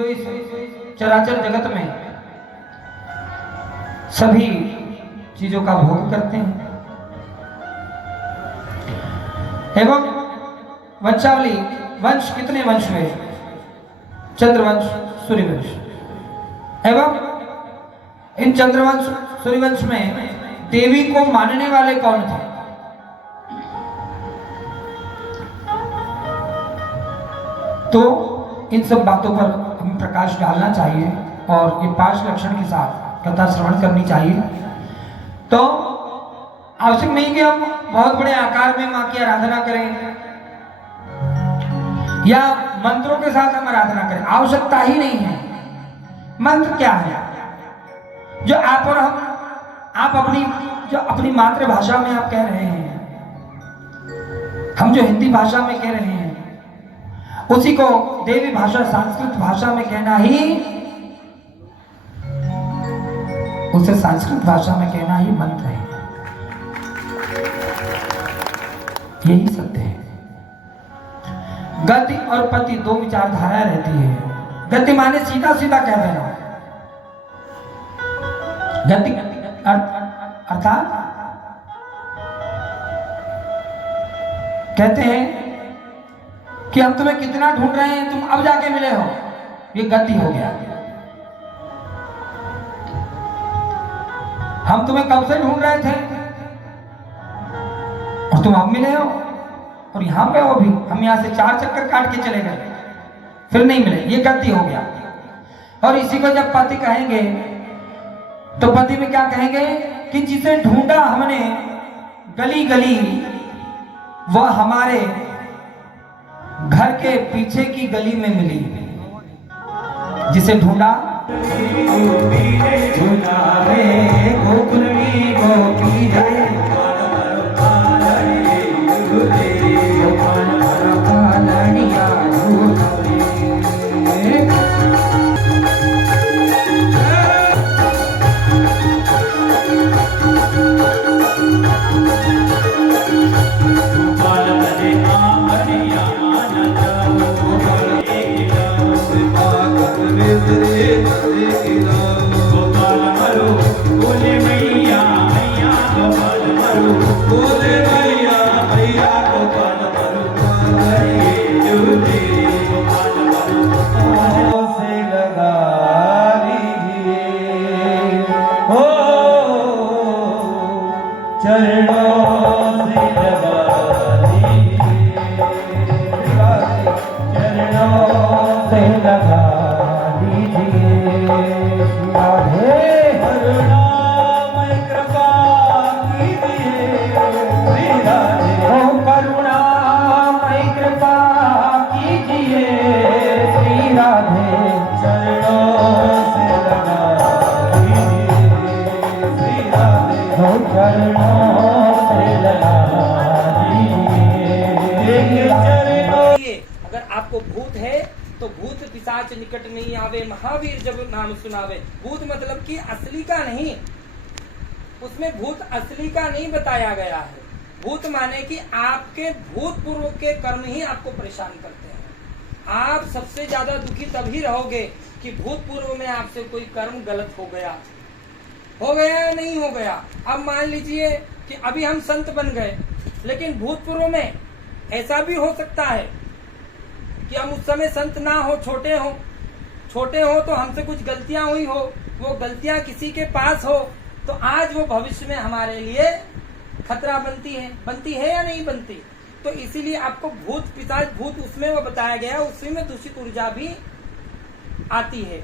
जो इस चराचर जगत में सभी चीजों का भोग करते हैं। एवं वंशावली वंश कितने वंश हुए? चंद्रवंश, सूर्यवंश। एवं इन चंद्रवंश सूर्यवंश में देवी को मानने वाले कौन थे? तो इन सब बातों पर हमें प्रकाश डालना चाहिए और ये 5 लक्षण के साथ कथा श्रवण करनी चाहिए। तो आवश्यक नहीं कि हम बहुत बड़े आकार में मां की आराधना करें या मंत्रों के साथ हम आराधना करें, आवश्यकता ही नहीं है। मंत्र क्या है? जो आप और आप अपनी मातृभाषा में आप कह रहे हैं, हम जो हिंदी भाषा में कह रहे हैं, उसी को देवी भाषा संस्कृत भाषा में कहना ही, उसे संस्कृत भाषा में कहना ही मंत्र है। यही सत्य है। गति और पति दो विचारधाराएं रहती है। गति माने सीधा सीधा कह देना, गति अर्थात कहते हैं कि हम तुम्हें कितना ढूंढ रहे हैं, तुम अब जाके मिले हो, ये गति हो गया। हम तुम्हें कब से ढूंढ रहे थे और तुम अब मिले हो, और यहां पे हो भी, हम यहां से 4 चक्कर काट के चले गए, फिर नहीं मिले, ये गति हो गया। और इसी को जब पति कहेंगे तो पति में क्या कहेंगे कि जिसे ढूंढा हमने गली गली, वह हमारे घर के पीछे की गली में मिली। जिसे ढूंढा भूत है तो भूत पिशाच निकट नहीं आवे, महावीर जब नाम सुनावे। भूत मतलब कि असली का नहीं, उसमें भूत असली का नहीं बताया गया है। भूत माने कि आपके भूतपूर्व के कर्म ही आपको परेशान करते हैं। आप सबसे ज्यादा दुखी तभी रहोगे कि भूतपूर्व में आपसे कोई कर्म गलत हो गया या नहीं हो गया। अब मान लीजिए कि अभी हम संत बन गए, लेकिन भूतपूर्व में ऐसा भी हो सकता है कि हम उस समय संत ना हो, छोटे हो तो हमसे कुछ गलतियां हुई हो, वो गलतियां किसी के पास हो, तो आज वो भविष्य में हमारे लिए खतरा बनती है या नहीं बनती। तो इसीलिए आपको भूत पिशाच, भूत उसमें वो बताया गया है, उसी में दूषित ऊर्जा भी आती है।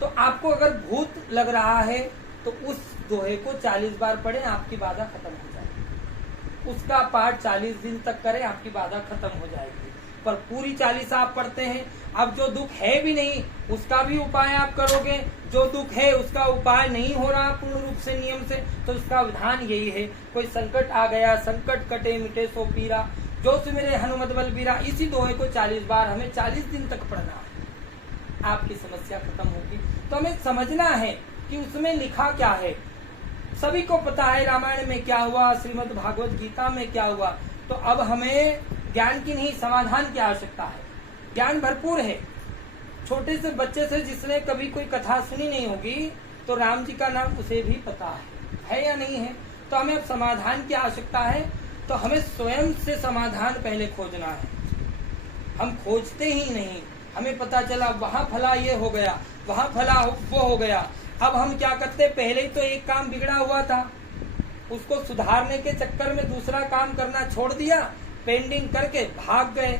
तो आपको अगर भूत लग रहा है तो उस दोहे को 40 बार पढ़ें, आपकी बाधा खत्म हो जाएगी। उसका पाठ 40 दिन तक करें, आपकी बाधा खत्म हो जाएगी। पर पूरी 40 आप पढ़ते हैं, अब जो दुख है भी नहीं उसका भी उपाय आप करोगे, जो दुख है उसका उपाय नहीं हो रहा पूर्ण रूप से नियम से, तो उसका विधान यही है, कोई संकट आ गया, संकट कटे मिटे सो पीरा, जो सुमिरे हनुमत बलबीरा। इसी दोहे को 40 बार हमें 40 दिन तक पढ़ना है, आपकी समस्या खत्म होगी। तो हमें समझना है कि उसमें लिखा क्या है। सभी को पता है रामायण में क्या हुआ, श्रीमद् भागवत गीता में क्या हुआ। तो अब हमें ज्ञान की नहीं, समाधान की आवश्यकता है। ज्ञान भरपूर है, छोटे से बच्चे से जिसने कभी कोई कथा सुनी नहीं होगी तो राम जी का नाम उसे भी पता है या नहीं है। तो हमें अब समाधान की आवश्यकता है, तो हमें स्वयं से समाधान पहले खोजना है। हम खोजते ही नहीं, हमें पता चला वहां फला ये हो गया, वहां फला वो हो गया। अब हम क्या करते, पहले ही तो एक काम बिगड़ा हुआ था, उसको सुधारने के चक्कर में दूसरा काम करना छोड़ दिया, पेंडिंग करके भाग गए।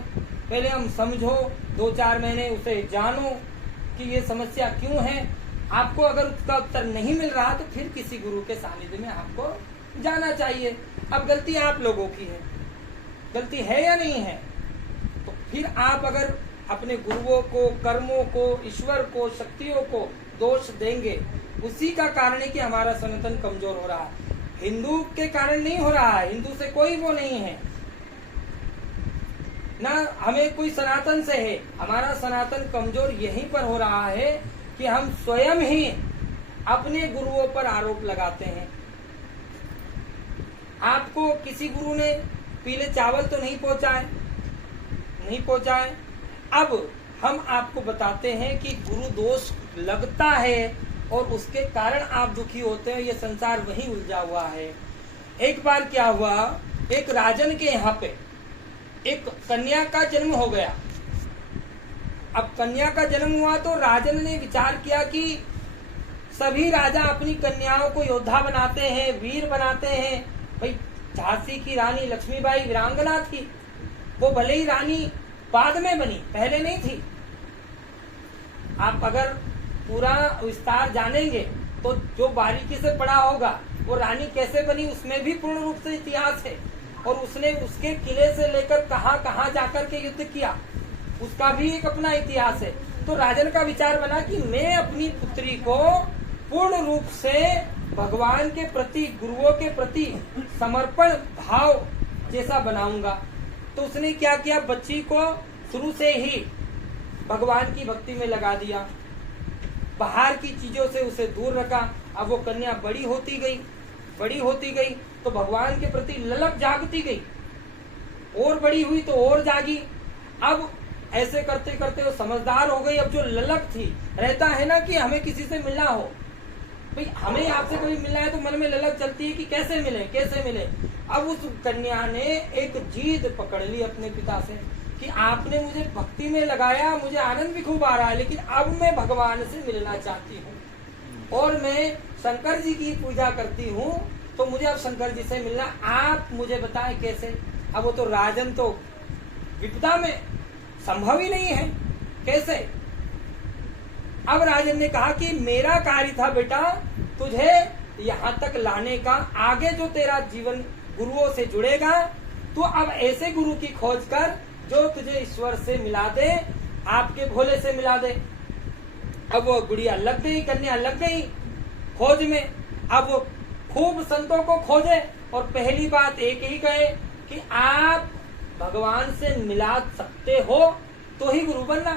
पहले हम समझो, 2-4 महीने उसे जानो कि ये समस्या क्यों है। आपको अगर उसका उत्तर नहीं मिल रहा तो फिर किसी गुरु के सानिध्य में आपको जाना चाहिए। अब गलती आप लोगों की है, गलती है या नहीं है? तो फिर आप अगर अपने गुरुओं को, कर्मों को, ईश्वर को, शक्तियों को दोष देंगे, उसी का कारण है कि हमारा सनातन कमजोर हो रहा है। हिंदू के कारण नहीं हो रहा है, हिंदू से कोई वो नहीं है ना, हमें कोई सनातन से है। हमारा सनातन कमजोर यहीं पर हो रहा है कि हम स्वयं ही अपने गुरुओं पर आरोप लगाते हैं। आपको किसी गुरु ने पीले चावल तो नहीं पहुंचाए। अब हम आपको बताते हैं कि गुरु दोष लगता है और उसके कारण आप दुखी होते हैं। ये संसार वहीं उलझा हुआ है। एक बार क्या हुआ, एक राजन के यहाँ पे एक कन्या का जन्म हो गया। अब कन्या का जन्म हुआ तो राजन ने विचार किया कि सभी राजा अपनी कन्याओं को योद्धा बनाते हैं, वीर बनाते हैं। भाई झांसी की रानी लक्ष्मीबाई वीरांगना थी, वो भले ही रानी बाद में बनी, पहले नहीं थी। आप अगर पूरा विस्तार जानेंगे तो जो बारीकी से पढ़ा होगा वो रानी कैसे बनी उसमें भी पूर्ण रूप से इतिहास है। और उसने उसके किले से लेकर कहां जाकर के युद्ध किया, उसका भी एक अपना इतिहास है। तो राजन का विचार बना कि मैं अपनी पुत्री को पूर्ण रूप से भगवान के प्रति, गुरुओं के प्रति समर्पण भाव जैसा बनाऊंगा। तो उसने क्या किया, बच्ची को शुरू से ही भगवान की भक्ति में लगा दिया, बाहर की चीजों से उसे दूर रखा। अब वो कन्या बड़ी होती गई तो भगवान के प्रति ललक जागती गई, और बड़ी हुई तो और जागी। अब ऐसे करते करते वो समझदार हो गई। अब जो ललक थी, रहता है ना कि हमें किसी से मिलना हो, भाई हमें आपसे कभी मिलना है तो मन में ललक चलती है कि कैसे मिले। अब उस कन्या ने एक जिद पकड़ ली अपने पिता से कि आपने मुझे भक्ति में लगाया, मुझे आनंद भी खूब आ रहा है, लेकिन अब मैं भगवान से मिलना चाहती हूँ और मैं शंकर जी की पूजा करती हूँ, तो मुझे अब शंकर जी से मिलना, आप मुझे बताएं कैसे। अब वो तो राजन तो विपदा में, संभव ही नहीं है, कैसे। अब राजन ने कहा कि मेरा कार्य था बेटा तुझे यहाँ तक लाने का, आगे जो तेरा जीवन गुरुओं से जुड़ेगा, तो अब ऐसे गुरु की खोज कर जो तुझे ईश्वर से मिला दे, आपके भोले से मिला दे। अब वो गुड़िया लग गई, कन्या लग गई खोज में। अब वो खूब संतों को खोजे और पहली बात एक ही कहे कि आप भगवान से मिला सकते हो तो ही गुरु बनना,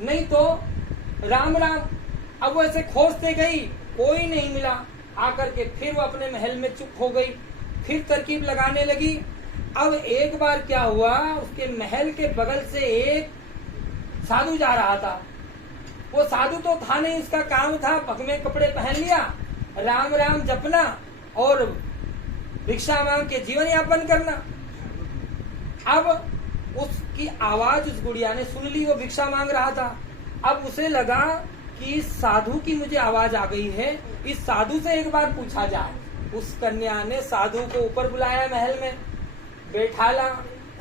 नहीं तो राम राम। अब वो ऐसे खोजते गई, कोई नहीं मिला। आकर के फिर वो अपने महल में चुप हो गई, फिर तरकीब लगाने लगी। अब एक बार क्या हुआ, उसके महल के बगल से एक साधु जा रहा था। वो साधु तो था नहीं, उसका काम था भगवे कपड़े पहन लिया, राम राम जपना और भिक्षा मांग के जीवन यापन करना। अब उसकी आवाज उस गुड़िया ने सुन ली, वो भिक्षा मांग रहा था। अब उसे लगा कि इस साधु की मुझे आवाज आ गई है, इस साधु से एक बार पूछा जाए। उस कन्या ने साधु को ऊपर बुलाया, महल में बैठाला,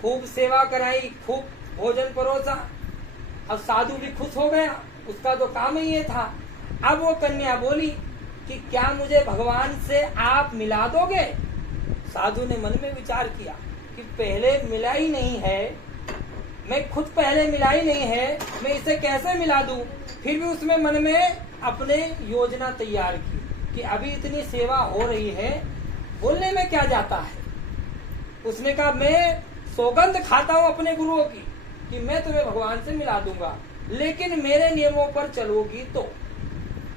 खूब सेवा कराई, खूब भोजन परोसा। अब साधु भी खुश हो गया, उसका तो काम ही ये था। अब वो कन्या बोली कि क्या मुझे भगवान से आप मिला दोगे? साधु ने मन में विचार किया कि पहले मिला ही नहीं है, मैं खुद पहले मिला ही नहीं है, मैं इसे कैसे मिला दूं? फिर भी उसमें मन में अपने योजना तैयार की कि अभी इतनी सेवा हो रही है, बोलने में क्या जाता है। उसने कहा मैं सौगंध खाता हूं अपने गुरुओं की कि मैं तुम्हें भगवान से मिला दूंगा, लेकिन मेरे नियमों पर चलोगी तो।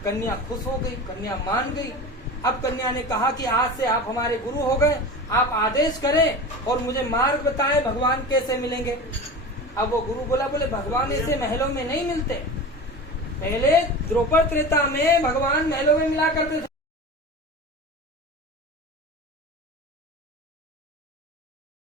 कन्या खुश हो गई, कन्या मान गई। अब कन्या ने कहा कि आज से आप हमारे गुरु हो गए, आप आदेश करें और मुझे मार्ग बताएं भगवान कैसे मिलेंगे। अब वो गुरु बोला, बोले भगवान ऐसे महलों में नहीं मिलते। पहले द्रौपद त्रेता में भगवान महलों में मिला करते थे।